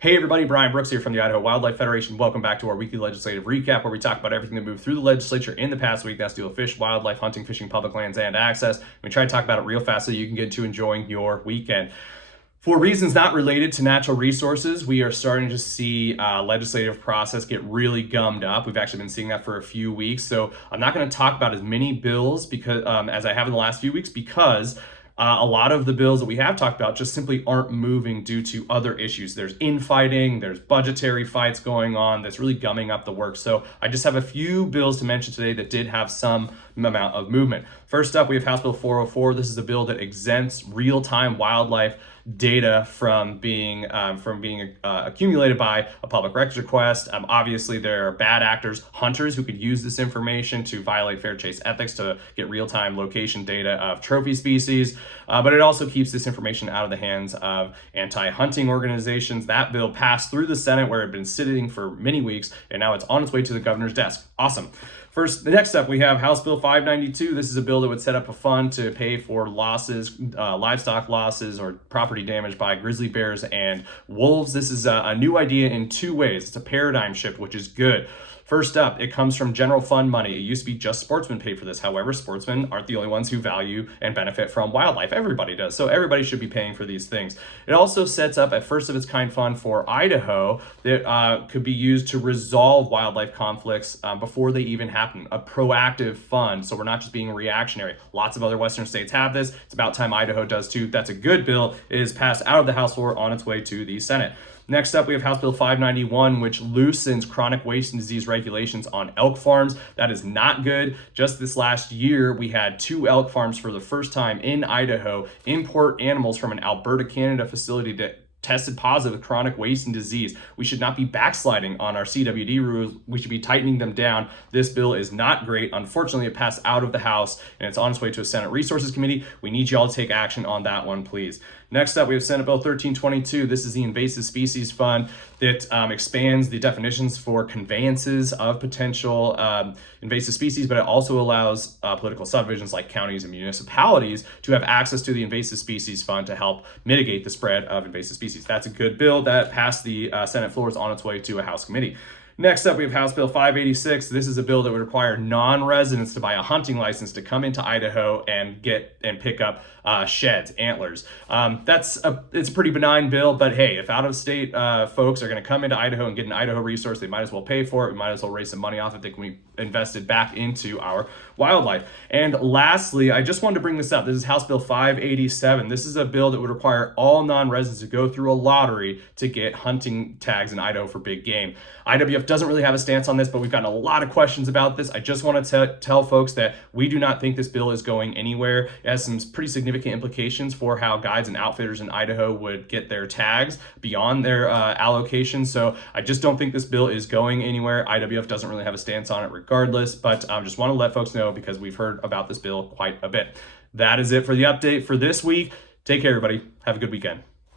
Hey everybody, Brian Brooks here from the Idaho Wildlife Federation. Welcome back to our weekly legislative recap where we talk about everything that moved through the legislature in the past week. That's to do with fish, wildlife, hunting, fishing, public lands, and access. We try to talk about it real fast so you can get to enjoying your weekend. For reasons not related to natural resources, we are starting to see legislative process get really gummed up. We've actually been seeing that for a few weeks. So I'm not going to talk about as many bills because as I have in the last few weeks because a lot of the bills that we have talked about just simply aren't moving due to other issues. There's infighting, there's budgetary fights going on that's really gumming up the work. So I just have a few bills to mention today that did have some amount of movement. First up, we have House Bill 404. This is a bill that exempts real-time wildlife data from being accumulated by a public records request. Obviously, there are bad actors, hunters who could use this information to violate fair chase ethics to get real-time location data of trophy species, but it also keeps this information out of the hands of anti-hunting organizations. That bill passed through the Senate where it had been sitting for many weeks, and now it's on its way to the governor's desk. Awesome. First, the next up, we have House Bill 592. This is a bill that would set up a fund to pay for losses, livestock losses or property damage by grizzly bears and wolves. This is a new idea in two ways. It's a paradigm shift, which is good. First up, it comes from general fund money. It used to be just sportsmen pay for this. However, sportsmen aren't the only ones who value and benefit from wildlife. Everybody does. So everybody should be paying for these things. It also sets up a first of its kind fund for Idaho that could be used to resolve wildlife conflicts before they even happen. A proactive fund. So we're not just being reactionary. Lots of other Western states have this. It's about time Idaho does too. That's a good bill. It is passed out of the House floor on its way to the Senate. Next up, we have House Bill 591, which loosens chronic waste and disease regulations on elk farms. That is not good. Just this last year, we had 2 elk farms for the first time in Idaho import animals from an Alberta, Canada facility that tested positive with chronic waste and disease. We should not be backsliding on our CWD rules. We should be tightening them down. This bill is not great. Unfortunately, it passed out of the House and it's on its way to a Senate Resources Committee. We need y'all to take action on that one, please. Next up, we have Senate Bill 1322. This is the Invasive Species Fund that expands the definitions for conveyances of potential invasive species, but it also allows political subdivisions like counties and municipalities to have access to the Invasive Species Fund to help mitigate the spread of invasive species. That's a good bill that passed the Senate floor, is on its way to a House committee. Next up, we have House Bill 586. This is a bill that would require non-residents to buy a hunting license to come into Idaho and pick up sheds, antlers. It's a pretty benign bill, but hey, if out-of-state folks are going to come into Idaho and get an Idaho resource, they might as well pay for it. We might as well raise some money off it that can be invested back into our wildlife. And lastly, I just wanted to bring this up. This is House Bill 587. This is a bill that would require all non-residents to go through a lottery to get hunting tags in Idaho for big game. IWF doesn't really have a stance on this, but we've gotten a lot of questions about this. I just want to tell folks that we do not think this bill is going anywhere. It has some pretty significant implications for how guides and outfitters in Idaho would get their tags beyond their allocation. So I just don't think this bill is going anywhere. IWF doesn't really have a stance on it regardless, but I just want to let folks know because we've heard about this bill quite a bit. That is it for the update for this week. Take care, everybody. Have a good weekend.